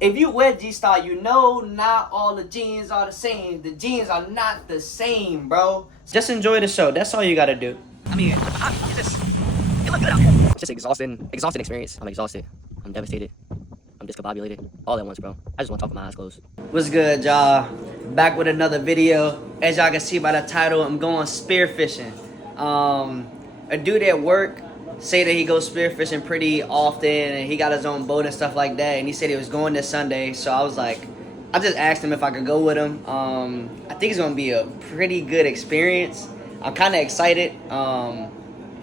If you wear G-Star, you know not all the jeans are the same. The jeans are not the same, bro. Just enjoy the show. That's all you gotta do. I mean, it look good out here. It's just exhausting experience. I'm exhausted. I'm devastated. I'm discombobulated. All at once, bro. I just want to talk with my eyes closed. What's good, y'all? Back with another video. As y'all can see by the title, I'm going spearfishing. A dude at work say that he goes spearfishing pretty often and he got his own boat and stuff like that, and he said he was going this Sunday, so I was like, I just asked him if I could go with him. I think it's gonna be a pretty good experience. I'm kind of excited. I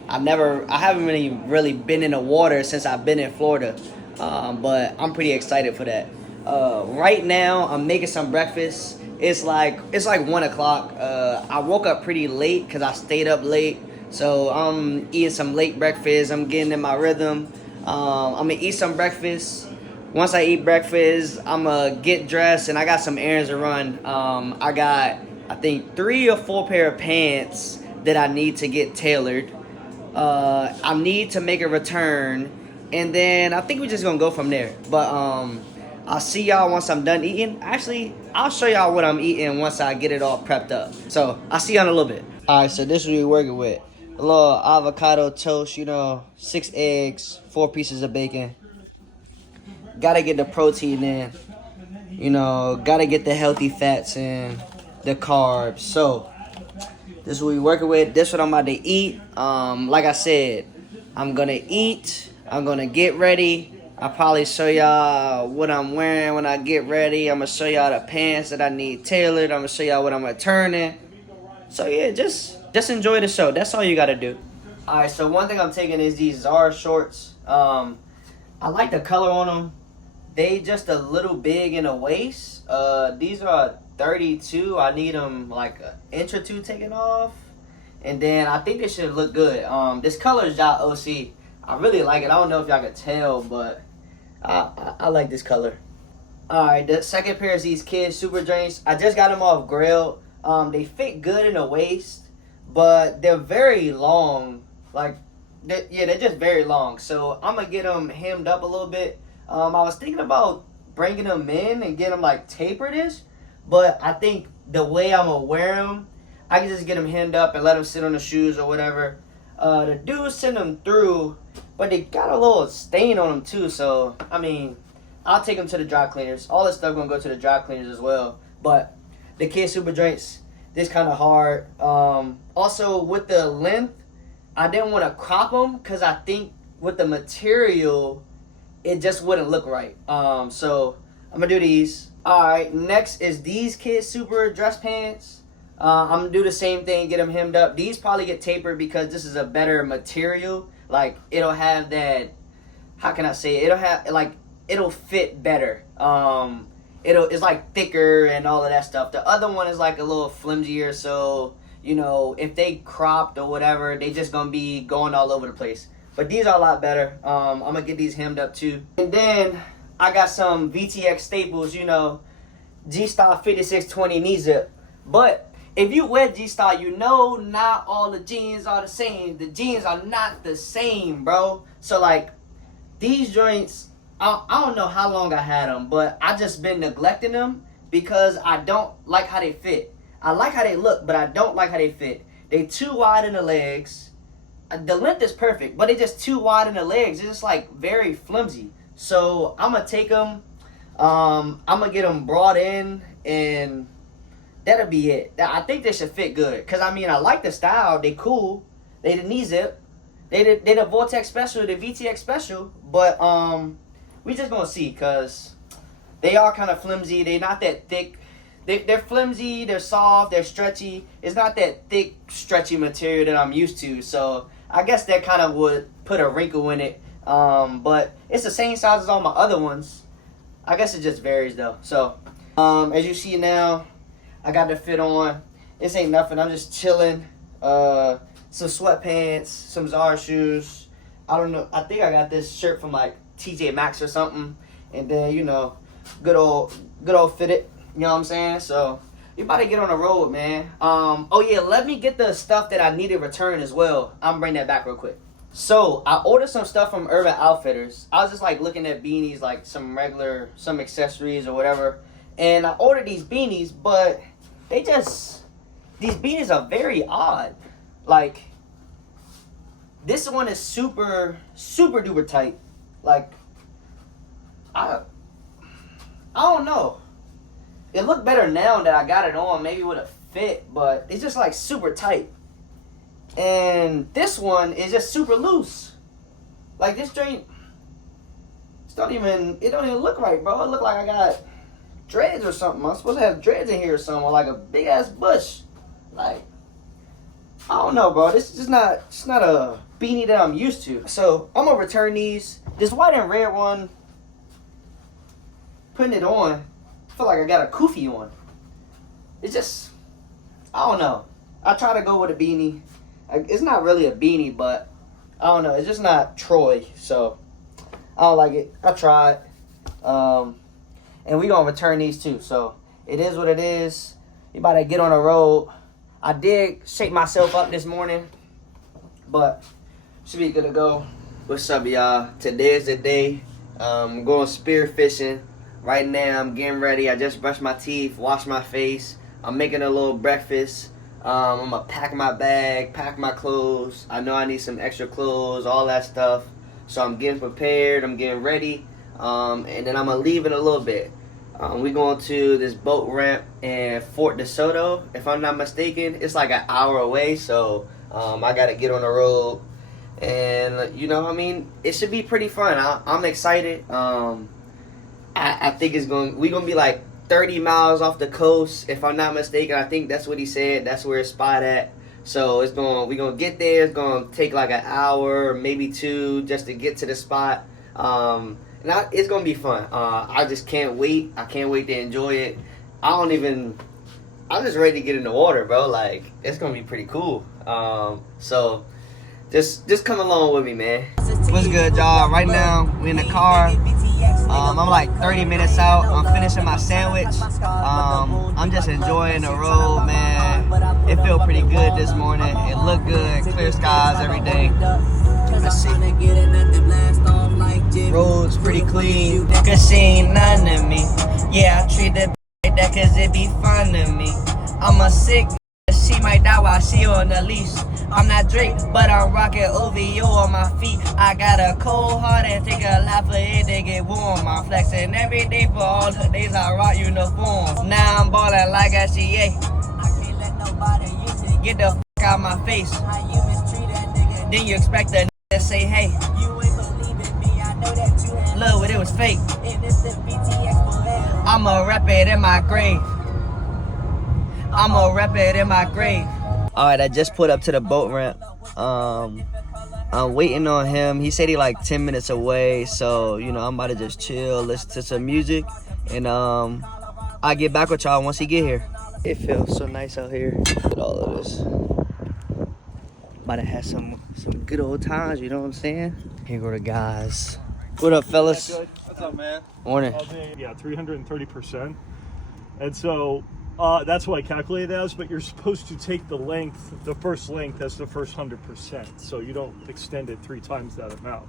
haven't really been in the water since I've been in Florida, but I'm pretty excited for that. Right now I'm making some breakfast. It's like 1 o'clock. I woke up pretty late because I stayed up late. So I'm eating some late breakfast. I'm getting in my rhythm. I'm gonna eat some breakfast. Once I eat breakfast, I'm gonna get dressed and I got some errands to run. I got, I think, 3 or 4 pair of pants that I need to get tailored. I need to make a return, and then I think we're just gonna go from there. But I'll see y'all once I'm done eating. Actually, I'll show y'all what I'm eating once I get it all prepped up. So I'll see y'all in a little bit. All right, so this is what we're working with. A little avocado toast, 6 eggs, 4 pieces of bacon. Gotta get the protein in, gotta get the healthy fats in, the carbs. So this is what we're working with. This is what I'm about to eat. Like I said, I'm gonna eat, I'm gonna get ready. I'll probably show y'all what I'm wearing when I get ready. I'm gonna show y'all the pants that I need tailored. I'm gonna show y'all what I'm returning. So yeah, just enjoy the show. That's all you gotta do. Alright, so one thing I'm taking is these Zara shorts. I like the color on them. They just a little big in the waist. These are 32. I need them like an inch or two taken off. And then I think they should look good. This color is y'all OC. I really like it. I don't know if y'all can tell, but I like this color. Alright, the second pair is these Kids Super Drinks. I just got them off Grail. They fit good in the waist, but they're very long. They're just very long. So I'm gonna get them hemmed up a little bit. I was thinking about bringing them in and get them like tapered-ish, but I think the way I'm gonna wear them, I can just get them hemmed up and let them sit on the shoes or whatever. The dude sent them through, but they got a little stain on them too. So I mean, I'll take them to the dry cleaners. All this stuff gonna go to the dry cleaners as well. But the Kids Super Drinks, this kind of hard. Also with the length, I didn't want to crop them because I think with the material, it just wouldn't look right. So I'm gonna do these. Alright, next is these Kids Super dress pants. I'm gonna do the same thing, get them hemmed up. These probably get tapered because this is a better material. Like, it'll have that, how can I say it? It'll fit better. It's like thicker and all of that stuff. The other one is like a little flimsier, so if they cropped or whatever, they just gonna be going all over the place. But these are a lot better. I'm gonna get these hemmed up too. And then I got some VTX staples, G-Star 5620 knee zip. But if you wear G-Star, you know not all the jeans are the same. The jeans are not the same, bro. So like these joints, I don't know how long I had them, but I just been neglecting them because I don't like how they fit. I like how they look, but I don't like how they fit. They too wide in the legs. The length is perfect, but it's just too wide in the legs. It's just like very flimsy. So I'm gonna take them. I'm gonna get them brought in, and that'll be it. I think they should fit good. Cause I mean, I like the style. They cool. They the knee zip. They the Vortex special, the VTX special. But we just gonna see, cause they are kind of flimsy. They're not that thick. They're flimsy, they're soft, they're stretchy. It's not that thick, stretchy material that I'm used to. So I guess that kind of would put a wrinkle in it. But it's the same size as all my other ones. I guess it just varies though. So as you see now, I got the fit on. This ain't nothing. I'm just chilling. Some sweatpants, some Zara shoes. I don't know. I think I got this shirt from like TJ Maxx or something. And then good old fitted. You know what I'm saying? So you about to get on the road, man. Oh yeah, let me get the stuff that I need to return as well. I'm bring that back real quick. So I ordered some stuff from Urban Outfitters. I was just like looking at beanies, like some accessories or whatever. And I ordered these beanies, but these beanies are very odd. Like, this one is super duper tight. Like, I don't know. It looked better now that I got it on. Maybe it would have fit, but it's just like super tight. And this one is just super loose. Like, this joint, it don't even look right, bro. It look like I got dreads or something. I'm supposed to have dreads in here or something, like a big ass bush. Like, I don't know, bro. This is not a beanie that I'm used to. So I'm gonna return these. This white and red one, putting it on, I feel like I got a kufi on. It's just, I don't know. I try to go with a beanie. It's not really a beanie, but I don't know. It's just not Troy, so I don't like it. I tried. And we gonna return these too. So it is what it is. You about to get on the road. I did shake myself up this morning, but should be good to go. What's up, y'all? Today is the day. I'm going spearfishing. Right now, I'm getting ready. I just brushed my teeth, washed my face. I'm making a little breakfast. I'm gonna pack my bag, pack my clothes. I know I need some extra clothes, all that stuff. So I'm getting prepared. I'm getting ready. And then I'm gonna leave in a little bit. We going to this boat ramp in Fort DeSoto, if I'm not mistaken. It's like an hour away, so I gotta get on the road. And you know, I mean, it should be pretty fun. I'm excited. I think we're gonna be like 30 miles off the coast, if I'm not mistaken. I think that's what he said. That's where it's spot at. So we're gonna get there. It's gonna take like an hour or maybe two just to get to the spot. It's gonna be fun. I just can't wait. I can't wait to enjoy it. I'm just ready to get in the water, bro. Like, it's gonna be pretty cool. So just come along with me, man. What's good, y'all? Right now we in the car. I'm like 30 minutes out. I'm finishing my sandwich. I'm just enjoying the road, man. It feel pretty good this morning. It look good. Clear skies every day. Let's see. Road's pretty clean. Cause she ain't none of me. Yeah, I treat that like that cause it be fun to me. I'm a sick. She might die while she on the leash. I'm not Drake, but I'm rocking OVO on my feet. I got a cold heart and take a lot for it to get warm. I'm flexing every day for all the days I rock uniform. Now I'm ballin' like a CA. I can't let nobody use it. Get the fuck out my face. How you mistreat that nigga? Then you expect a nigga to say hey. You ain't believing me, I know that you had love, but it was fake. And it's the BTX forever. I'ma rep it in my grave. I'ma rep it in my grave. Alright, I just put up to the boat ramp. I'm waiting on him. He said he like 10 minutes away. So, you know, I'm about to just chill, listen to some music. And I'll get back with y'all once he get here. It feels so nice out here. Look at all of this. About to have some good old times, you know what I'm saying? Here go the guys. What up, fellas? Good. What's up, man? Morning. Yeah, 330%. And so that's what I calculated as, but you're supposed to take the first length as the first 100%. So you don't extend it 3 times that amount.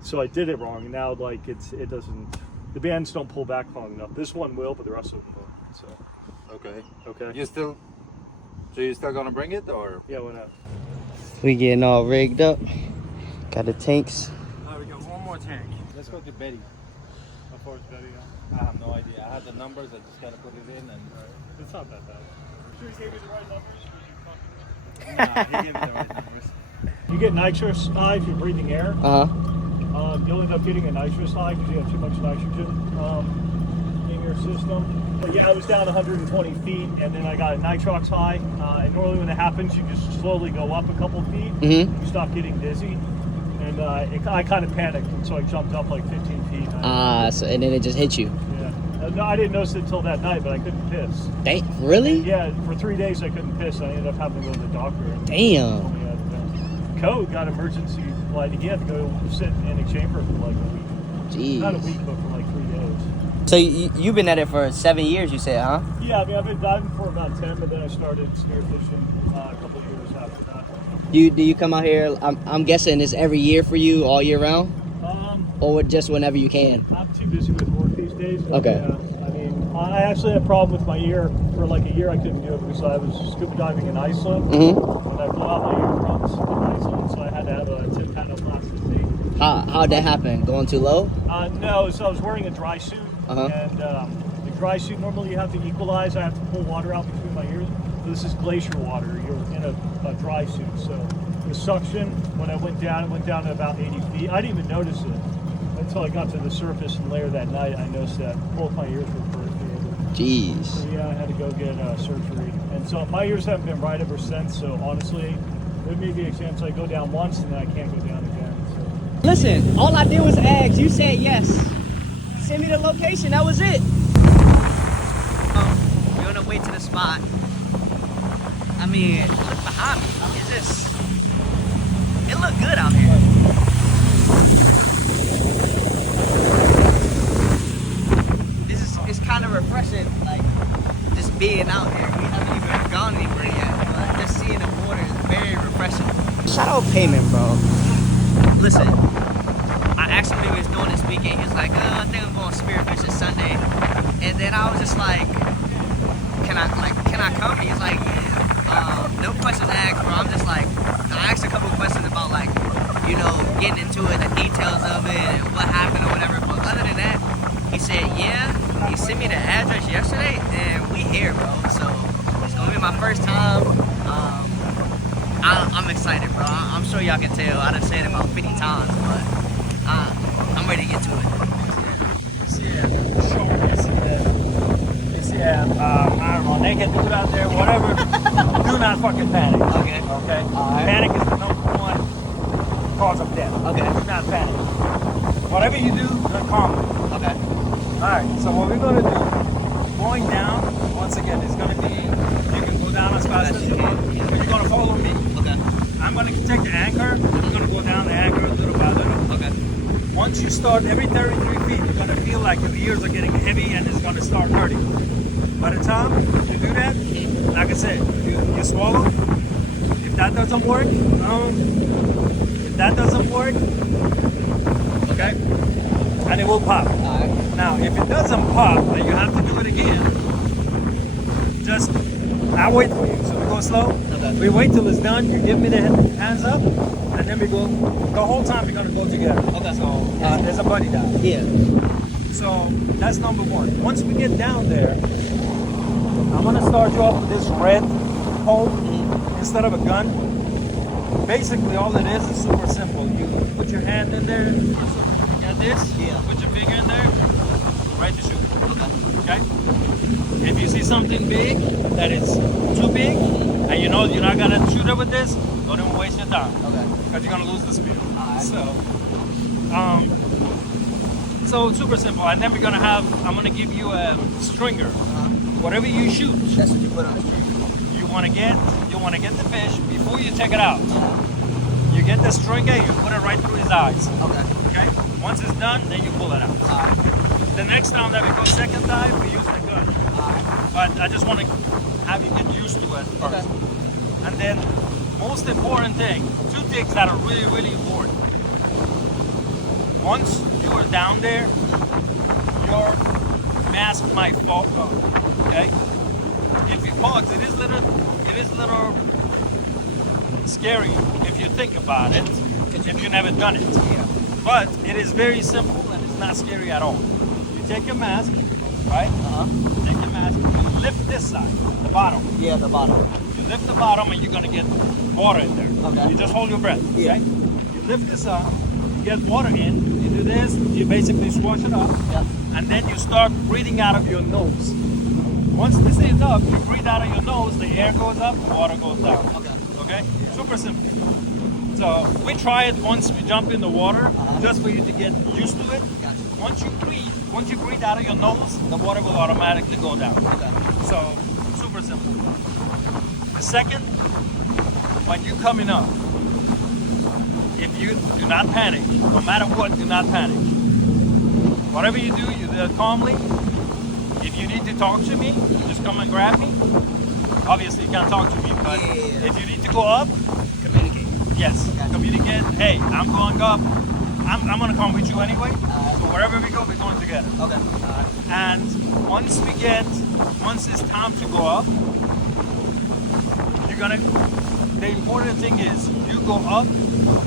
So I did it wrong. And now like it doesn't, the bands don't pull back long enough. This one will, but the rest of them won't. So. Okay. You still gonna bring it, or? Yeah, why not? We getting all rigged up. Got the tanks. We got one more tank. Let's go to Betty. How far is Betty now? I have no idea. I had the numbers. I just gotta put it in, and It's not that bad. Sure he gave you the right numbers? nah, he gave me the right numbers. You get nitrous high if you're breathing air. You'll end up getting a nitrous high because you have too much nitrogen in your system. But yeah, I was down 120 feet, and then I got a nitrox high. And normally when that happens, you just slowly go up a couple feet. Mm-hmm. You stop getting dizzy. And I kind of panicked, and so I jumped up like 15 feet. So and then it just hit you. Yeah. No, I didn't notice it until that night, but I couldn't piss. Dang, really? Yeah, for 3 days I couldn't piss. I ended up having to go to the doctor. And Damn. Code got emergency flight. He had to go sit in a chamber for like a week. Jeez. Not a week, but for like 3 days. So you've been at it for 7 years, you said, huh? Yeah, I mean, I've been diving for about 10, but then I started spearfishing a couple of years after that. Do you come out here? I'm guessing it's every year for you, all year round, or just whenever you can. I'm too busy with work these days. Okay. Yeah, I mean, I actually had a problem with my ear for like a year. I couldn't do it because I was scuba diving in Iceland, and I blew out my eardrums in Iceland, so I had to have a tip panel plasticity. How'd that happen? Going too low? No, so I was wearing a dry suit, and the dry suit, normally you have to equalize. I have to pull water out between my ears. So this is glacier water. You're in a dry suit, so the suction, when it went down to about 80 feet. I didn't even notice it until I got to the surface, and later that night I noticed that both my ears were perforated. Jeez. So yeah, I had to go get surgery. And so my ears haven't been right ever since, so honestly, there may be a chance I go down once and then I can't go down again. So. Listen, all I did was ask. You said yes. Send me the location. That was it. We're on the way to the spot. I mean, look behind me. It look good out here. It's kind of refreshing, like just being out here. We haven't even gone anywhere yet, but just seeing the water is very refreshing. Shout out Payment, bro. Listen, I asked him if he was doing this weekend. He was like, I think I'm going spearfish this Sunday. And then I was just like, can I come? He's like, yeah. No questions asked, bro. I'm just like, I asked a couple questions about like, you know, getting into it, the details of it, and what happened or whatever. But other than that, he said, yeah. He sent me the address yesterday, and we here, bro. So it's gonna be my first time. I'm excited, bro. I'm sure y'all can tell. I done said it about 50 times, but I'm ready to get to it. I don't know, naked dude out there, whatever. Do not fucking panic. Okay. Okay? Alright. Panic is the number one cause of death. Okay. Do not panic. Whatever you do, calm. Okay. Alright, so what we're gonna do, going down, once again, it's gonna be, you can go down as fast as you want, but you're gonna follow me. Okay. I'm gonna take the anchor, I'm gonna go down the anchor little by little. Okay. Once you start, every 33 feet, you're gonna feel like your ears are getting heavy and it's gonna start hurting. By the time you do that, like I said, you swallow. If that doesn't work, okay, and it will pop. Alright. Now, if it doesn't pop, then you have to do it again. Just, I'll wait for you. So we go slow. Okay. We wait till it's done. You give me the hands up, and then we go. The whole time we're gonna go together. Okay. So there's a buddy down. Yeah. So that's number one. Once we get down there, I'm gonna start you off with this red pole instead of a gun. Basically, all it is super simple. You put your hand in there. You got this? Yeah. Put your finger in there. Right to shoot. Okay. If you see something big that is too big, and you know you're not gonna shoot it with this, don't even waste your time. Okay. Because you're gonna lose the speed. Alright. So super simple. And then we're gonna have, I'm gonna give you a stringer. Whatever you shoot, That's what you put on the string. you wanna get the fish before you take it out. You get the stringer, you put it right through his eyes. Okay. Okay? Once it's done, then you pull it out. Alright. The next time that we go second dive, we use the gun. But I just wanna have you get used to it first. Okay. And then, most important thing, two things that are really, really important. Once you are down there, your mask might fall off, okay? If it falls, it is a little scary if you think about it, if you've never done it. But it is very simple and it's not scary at all. You take your mask, right? Take your mask, you lift this side, the bottom. Yeah, the bottom. You lift the bottom and you're gonna get water in there. Okay. You just hold your breath, okay? Yeah. You lift this up, you get water in, you do this, you basically squash it up, Yeah. and then you start breathing out of your nose. Once this is up, you breathe out of your nose, the air goes up, the water goes down. Okay. Okay? Super simple. So we try it once we jump in the water, just for you to get used to it. Gotcha. Once you breathe out of your nose, the water will automatically go down. Okay. So super simple. The second, when you're coming up, if you do not panic, no matter what, do not panic. whatever you do it calmly. If you need to talk to me, just come and grab me. Obviously, you can't talk to me, but if you need to go up, Communicate. yes, Okay. communicate. Hey, I'm going up. I'm gonna come with you anyway. So wherever we go, we're going together. Okay. And once it's time to go up, the important thing is you go up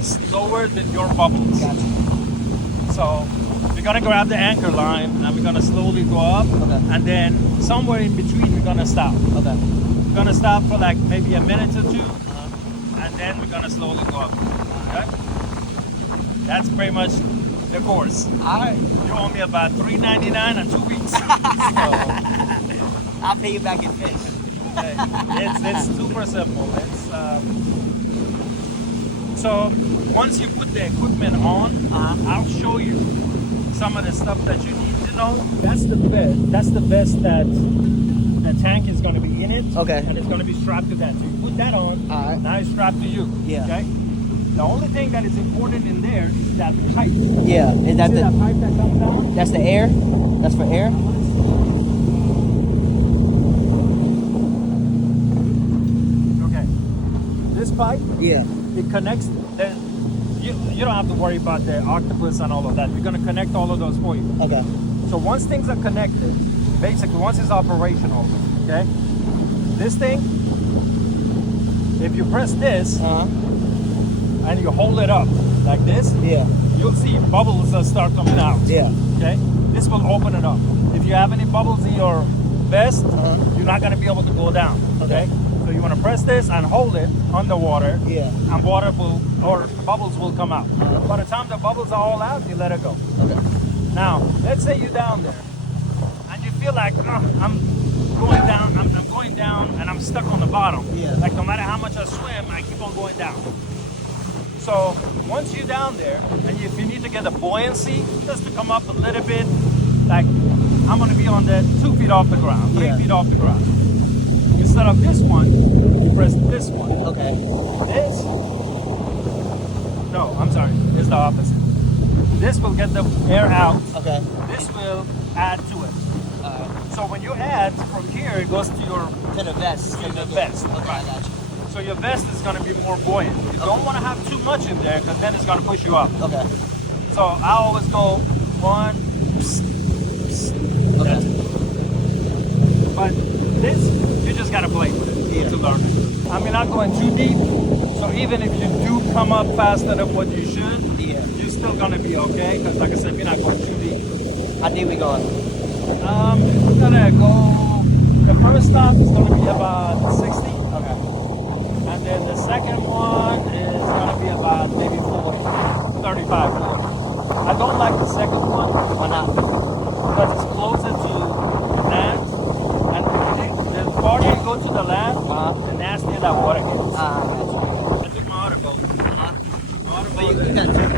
slower than your bubbles. Gotcha. So we're gonna grab the anchor line and we're gonna slowly go up, Okay. and then somewhere in between we're gonna stop. Okay. We're gonna stop for like maybe a minute or two, and then we're gonna slowly go up. Okay? That's pretty much the course. Alright. You owe me about $3.99 and 2 weeks. So, I'll pay you back in fish. okay. It's super simple. So once you put the equipment on, I'll show you some of the stuff that you need to know. That's the best that the tank is going to be in it. Okay. And it's going to be strapped to that. So you put that on. Alright. Now it's strapped to you. Yeah. Okay. The only thing that is important in there is that pipe. Yeah. Is that See that the? pipe that comes down? That's the air. That's for air. Okay. This pipe, Yeah. it connects. You don't have to worry about the octopus and all of that. We're going to connect all of those for you. Okay. So once things are connected, basically once it's operational, okay, this thing, if you press this and you hold it up like this, Yeah. you'll see bubbles that start coming out. Yeah. Okay, this will open it up. If you have any bubbles in your vest, you're not going to be able to go down. Okay, so you want to press this and hold it underwater, Yeah. and bubbles will come out. By the time the bubbles are all out, you let it go. Okay. Now, let's say you're down there and you feel like I'm going down and I'm stuck on the bottom. Yeah. Like no matter how much I swim, I keep on going down. So once you're down there, and if you need to get a buoyancy just to come up a little bit, like I'm gonna be on the 2 feet off the ground, 3 Yeah. feet off the ground. Instead of this one, you press this one. Okay. This, no, I'm sorry, it's the opposite. This will get the air out. Okay. This will add to it. Alright. So when you add from here, it goes to your To the vest. To the vest. Okay, I got you. so your vest is going to be more buoyant. You don't want to have too much in there because then it's going to push you up. Okay. So I always go one. Okay. But this, you just got to play with it to learn. I mean, not going too deep. So even if you do come up faster than what you should, Yeah. you're still going to be okay. Because like I said, you're not going too deep. How deep we going? We're going to go, the first stop is going to be about 60. Okay. And then the second one is going to be about maybe 40, 35, 40. I don't like the second one. Why not? Because it's closer to land. And the farther you go to the land, the nastier that water gets. I got you. I took my auto boat. But you got two.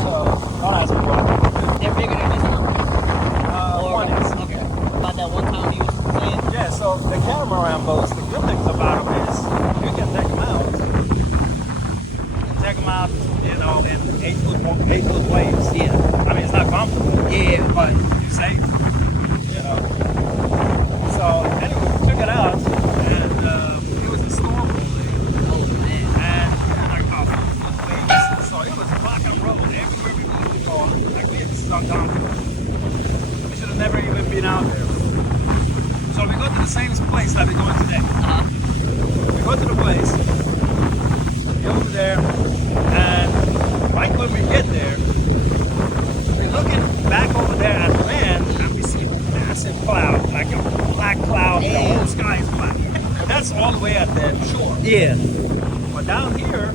So, don't ask me why. They're bigger than this one. One is. Okay. About that one time you was saying? Yeah, so the catamaran boats, the good things about them is you can take them out. You can take them out, you know, in 8-foot waves. Yeah. I mean, it's not comfortable. Yeah, but You're safe, you know. So anyway, we took it out, and it was a storm rolling, oh man. and like about 4-foot waves. So it was rock and roll everywhere we moved to go. Like it's uncomfortable. We should have never even been out there. So we go to the same place that we're going today. We go to the place, we go over there, and right when we get there, we're looking back over there at the land, and we see a massive cloud, like a black cloud. The whole sky is black. But that's all the way at the shore. Yeah. But down here,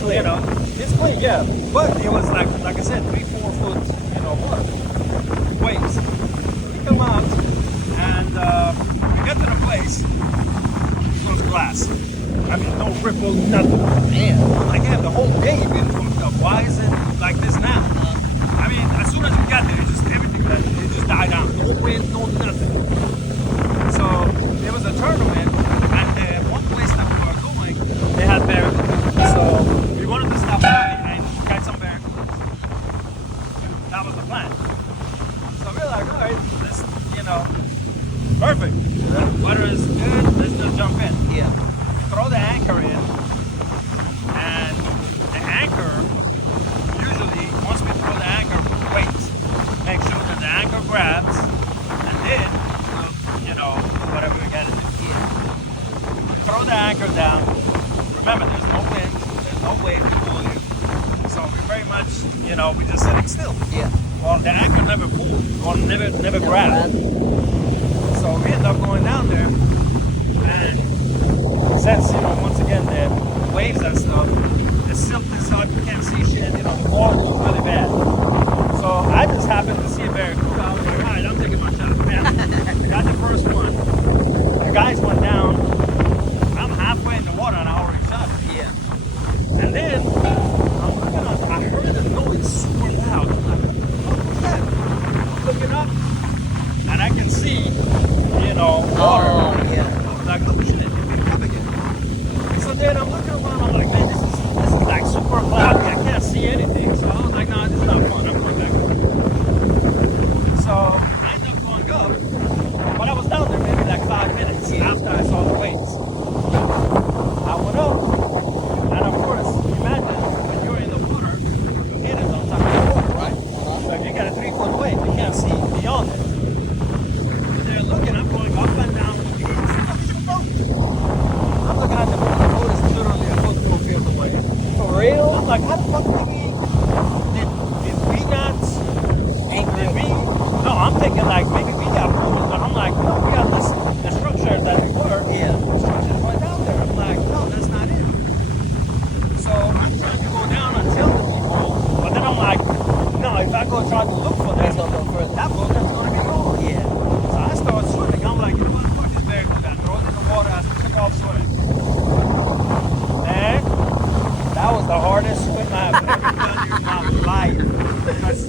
you know, it's clean, yeah. But it was like I said, 3-4 foot, you know, waves. We come out, and we get to the place. It was glass. I mean, no ripple, nothing. Damn. I'm like, yeah, the whole day been fucked up. Why is it like this now? I mean, as soon as we got there, it just died down. No wind, no nothing. So there was a tournament, and one place that we were going, they had barracudas. So we wanted to stop by and catch some barracudas. like, all right, this, you know, perfect. The weather is good. Let's just jump in. Yeah. Throw the anchor in, and the anchor, usually once we throw the anchor, wait, make sure that the anchor grabs, and then you know, whatever we gotta do. Yeah. Throw the anchor down. Remember, there's no wind, there's no wave to pull you, so we very much, you know, we just sitting still. Yeah. Well, the anchor never pulled, or never grabbed. So we end up going down there, and since, you know, once again, the waves and stuff, the silt is up, you can't see shit, you know, the water was really bad. So I just happened to see a very cool out there. All right, I'm taking my shot. Man, got the first one. The guys went down. I'm halfway in the water and I already shot it. Yeah. And then I'm looking up, I heard the noise super loud. I'm like, what's that? I'm looking up and I can see, you know, water. Oh, yeah. I'm like, oh shit, here we come again. So then I'm looking around, I'm like, man, this is like super cloudy. I can't see anything. So I was like, nah, this is not fun. I'm going back. So I ended up going up. But I was down there maybe like 5 minutes after I saw the waves. I went up, and of course, imagine when you're in the water, it is on top of the water, right? So if you got a 3-foot wave, you can't see beyond it. So they're looking, I'm going up and down. I'm looking at the boat. The boat is literally a football field away. For real? I'm like, how the fuck did we not? Did we? No, I'm thinking like maybe we got pulled, but I'm like, no, we got this. The structure that we were. Yeah. The structure's right down there. I'm like, no, that's not it. So I'm trying to go down and tell the people, but then I'm like, no, if I go try to look for Let's them, go further. that boat is gonna be gone. Yeah. So I start swimming. I'm like, you know what? Fuck this very good. I throw it in the water. I took off swimming. Man, that was the hardest swim I've ever done in my life. Because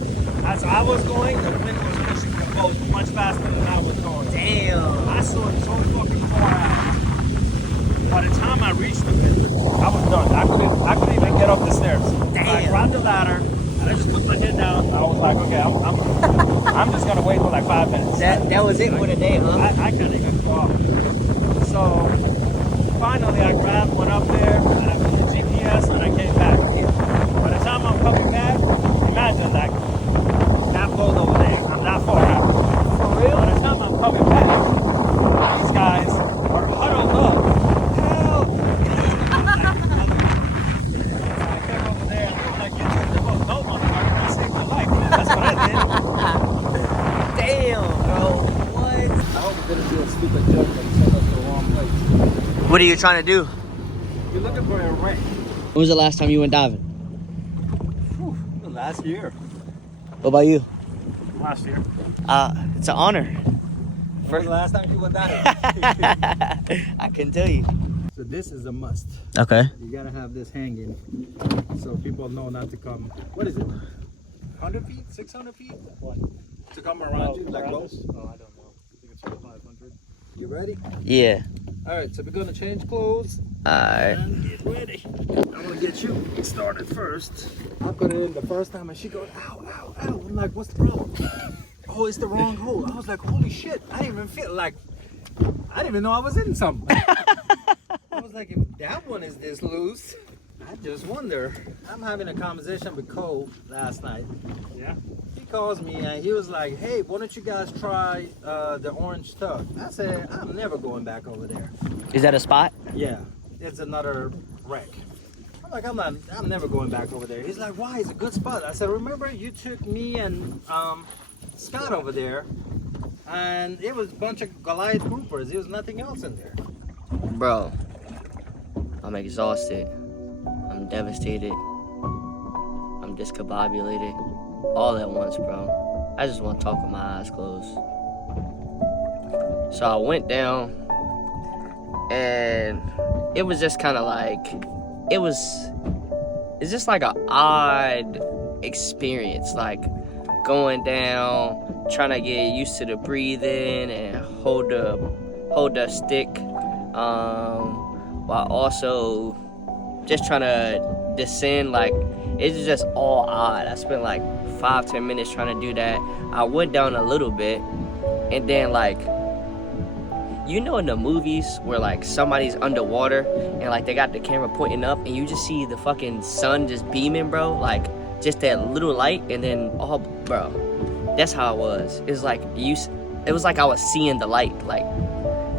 as I was going, the wind was pushing the boat much faster than I was going. Damn. I saw it so fucking far out. By the time I reached the wind, I was done. I couldn't even get up the stairs. Damn. I grabbed the ladder and I just put my head down. I was like, okay, I'm just gonna wait for like 5 minutes. That was it for the day, huh? I can't even go off. So finally I went up there and I put the GPS and I came back. By the time I'm coming back, imagine like that boat over there. I'm that far out. For real? By the time I'm coming back, these guys are huddled up. Help! I came over there and they were like, you took the boat. No, motherfucker, I saved your life. That's what I did. Damn, bro. What? I hope it didn't do a stupid joke and send us to the wrong place. What are you trying to do? You're looking for a wreck. When was the last time you went diving? Last year. What about you? Last year. It's an honor. When was the last time you went diving? I can tell you. So this is a must. Okay. You gotta have this hanging so people know not to come. What is it? 100 feet? 600 feet? What? To come around you like around close? us? Oh, I don't know. I think it's about 500. You ready? Yeah. Alright, so we're gonna change clothes Alright. and get ready. I'm gonna get you started first. I put it in the first time and she goes, ow, ow, ow. I'm like, what's the problem? Oh, it's the wrong hole. I was like, holy shit. I didn't even feel like, I didn't even know I was in something. I was like, if that one is this loose, I just wonder. I'm having a conversation with Cole last night. Yeah. He calls me and he was like, hey, why don't you guys try the orange tug? I said, I'm never going back over there. Is that a spot? Yeah, it's another wreck. I'm like, I'm never going back over there. He's like, why? It's a good spot. I said, remember you took me and Scott over there and it was a bunch of Goliath groupers. There was nothing else in there. Bro, I'm exhausted. I'm devastated. I'm discombobulated. All at once, bro. I just want to talk with my eyes closed. So I went down, and it was just kind of like, it's just like an odd experience, like going down, trying to get used to the breathing and hold the stick, while also just trying to descend, like, it's just all odd. I spent like 5-10 minutes trying to do that. I went down a little bit, and then like, you know, in the movies where like somebody's underwater and like they got the camera pointing up and you just see the fucking sun just beaming, bro, like just that little light, and then all, bro, that's how it was. It was like it was like I was seeing the light. Like,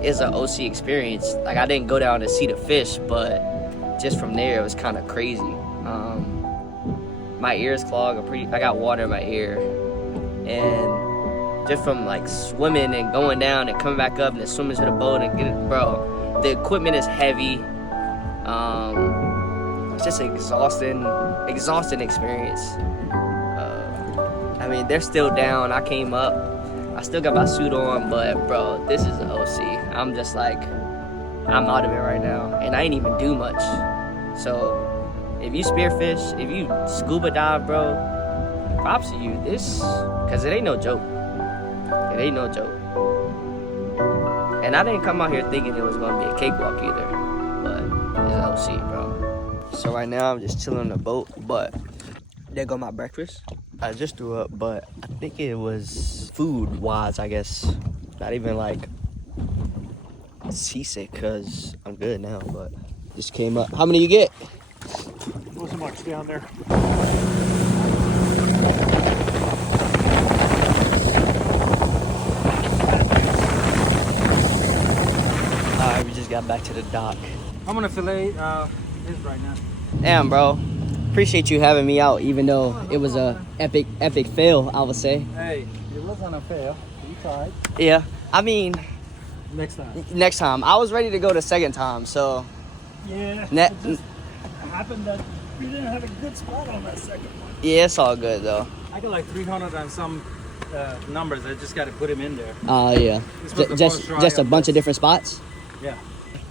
it's an OC experience. Like, I didn't go down to see the fish, but just from there it was kind of crazy. My ears clogged. I got water in my ear, and just from like swimming and going down and coming back up and then swimming to the boat and getting, bro, the equipment is heavy. It's just an exhausting experience. I mean, they're still down. I came up, I still got my suit on, but bro, this is an OC. I'm just like, I'm out of it right now, and I ain't even do much. So if you spearfish, if you scuba dive, bro, props to you. This, cause it ain't no joke. It ain't no joke. And I didn't come out here thinking it was gonna be a cakewalk either, but it's OC, bro. So right now I'm just chilling on the boat, but there go my breakfast. I just threw up, but I think it was food-wise, I guess. Not even like seasick, cause I'm good now, but just came up. How many you get? Wasn't much down there. Alright, we just got back to the dock. I'm gonna fillet this right now. Damn, bro. Appreciate you having me out, even though it was a epic fail, I would say. Hey, it wasn't a fail. You tried. Yeah, I mean, Next time. I was ready to go the second time, so. Yeah. It just happened that we didn't have a good spot on that second one. Yeah, it's all good though. I got like 300 and some numbers. I just got to put them in there. Yeah. This was the first try Just a of bunch this. of different spots. Yeah.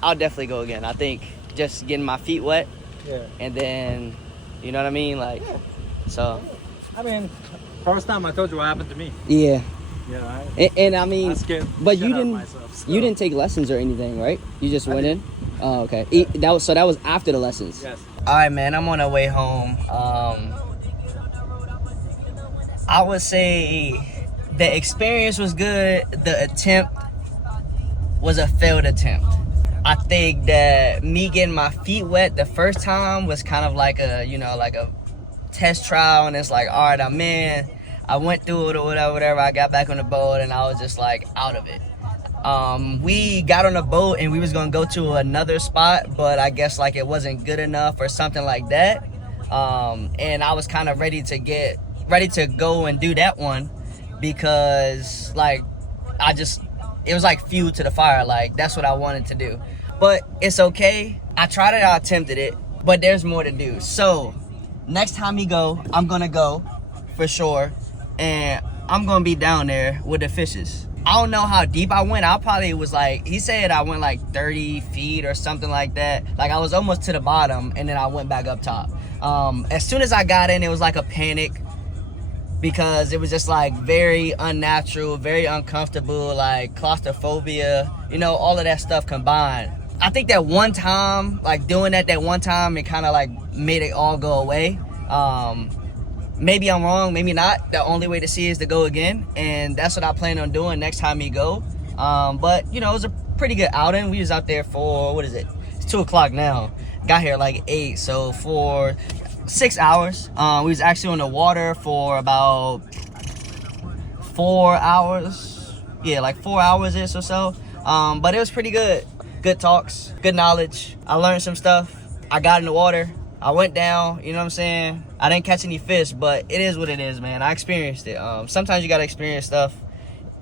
I'll definitely go again. I think just getting my feet wet, Yeah. and then, you know what I mean, like, so. I mean, first time I told you what happened to me. Yeah. Yeah. And I mean, I scared but shit you out of didn't. myself, so. You didn't take lessons or anything, right? You just went did. in. Oh, okay. That was after the lessons. Yes. All right, man. I'm on our way home. I would say the experience was good. The attempt was a failed attempt. I think that me getting my feet wet the first time was kind of like a test trial, and it's like, all right, I'm in. I went through it or whatever. I got back on the boat and I was just like out of it. We got on the boat and we was gonna go to another spot, but I guess like it wasn't good enough or something like that. And I was kind of ready to go and do that one because like it was like fuel to the fire. Like that's what I wanted to do. But it's okay. I tried it, I attempted it, but there's more to do. So next time we go, I'm gonna go for sure. And I'm gonna be down there with the fishes. I don't know how deep I went. I probably was like, he said I went like 30 feet or something like that. Like I was almost to the bottom and then I went back up top. As soon as I got in, it was like a panic because it was just like very unnatural, very uncomfortable, like claustrophobia, all of that stuff combined. I think that one time, like doing that one time, it kind of like made it all go away. Maybe I'm wrong, maybe not. The only way to see is to go again, and that's what I plan on doing next time we go. But it was a pretty good outing. We was out there for, what is it? It's 2 o'clock now. Got here like 8, so for 6 hours. We was actually on the water for about 4 hours. Yeah, like 4 hours-ish or so. But it was pretty good. Good talks, good knowledge. I learned some stuff. I got in the water. I went down, you know what I'm saying? I didn't catch any fish, but it is what it is, man. I experienced it. Sometimes you gotta experience stuff.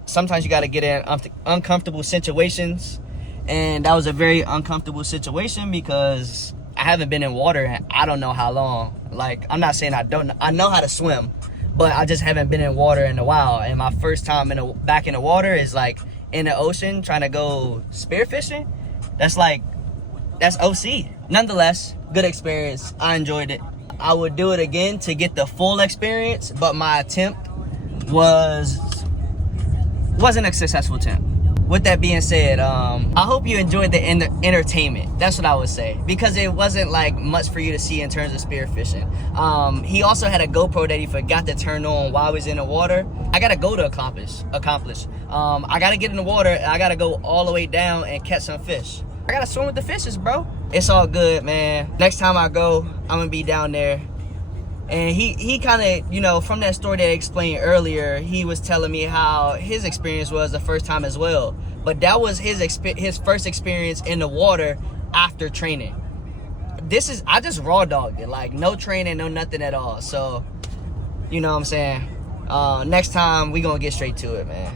Sometimes you gotta get in uncomfortable situations. And that was a very uncomfortable situation because I haven't been in water in I don't know how long. Like, I'm not saying I know how to swim, but I just haven't been in water in a while. And my first time back in the water is like in the ocean trying to go spearfishing. That's OC. Nonetheless, good experience. I enjoyed it. I would do it again to get the full experience, but my attempt wasn't a successful attempt. with that being said, I hope you enjoyed the entertainment. That's what I would say, because it wasn't like much for you to see in terms of spearfishing. He also had a GoPro that he forgot to turn on while he was in the water. I got a goal to accomplish. I gotta get in the water and I gotta go all the way down and catch some fish. I gotta swim with the fishes, bro. It's all good, man. Next time I go, I'm gonna be down there. And he kind of, you know, from that story that I explained earlier, he was telling me how his experience was the first time as well. But that was his first experience in the water after training. I just raw dogged it, like no training, no nothing at all. So, you know what I'm saying? Next time we gonna get straight to it, man.